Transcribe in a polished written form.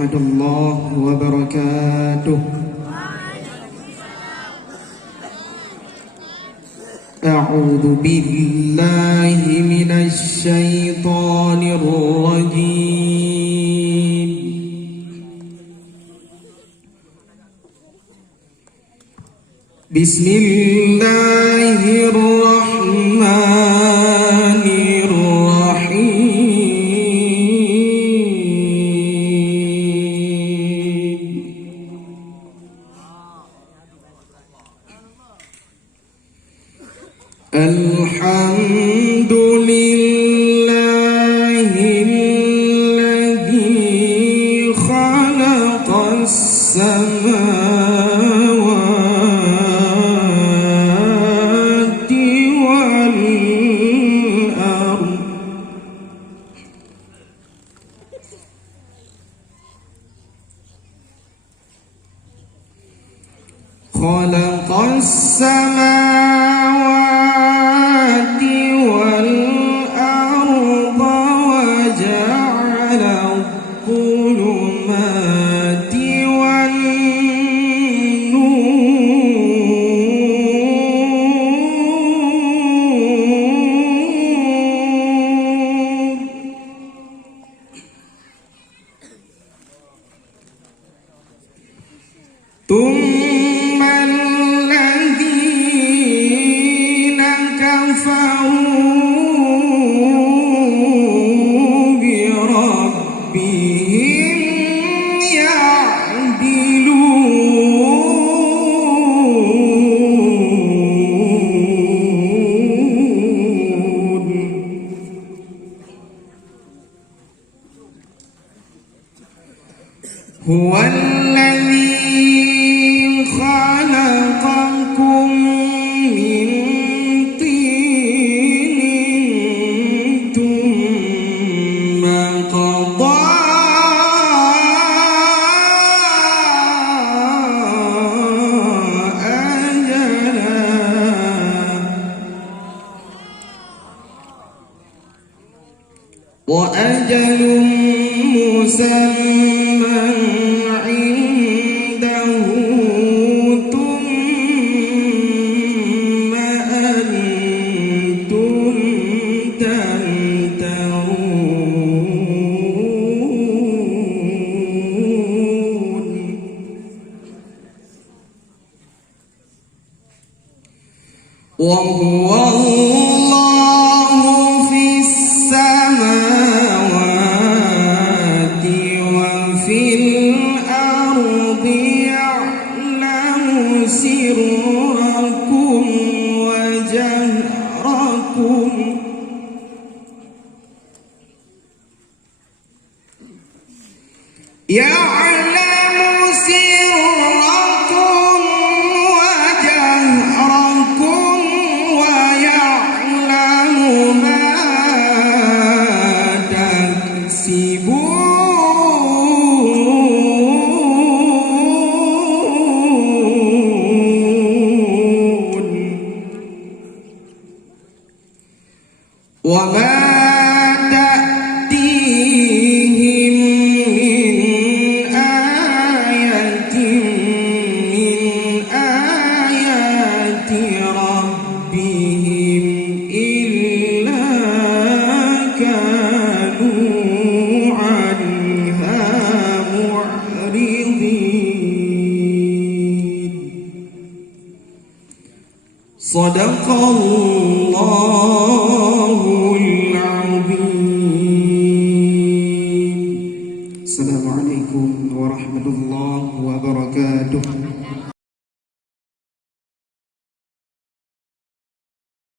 warahmatullahi wabarakatuh. A'udzu billahi minasy syaithanir rajim. Bismillahirrahmanirrahim. Alhamdulillahilladzi khalaqas samawati wal ardh. Khalaqas samawati wal arda wa ja'ala adh-dhulumati wan nur. Huwallazi khalaqakum min tinin thumma qada ajalan wa ajalun musamman وهو الله في السماوات وفي الأرض يعلم سركم وجهركم وما تأتيهم من آية من آيات ربهم إلا كانوا عنها معرضين. صدق الله العظيم. Assalamualaikum warahmatullahi wabarakatuh.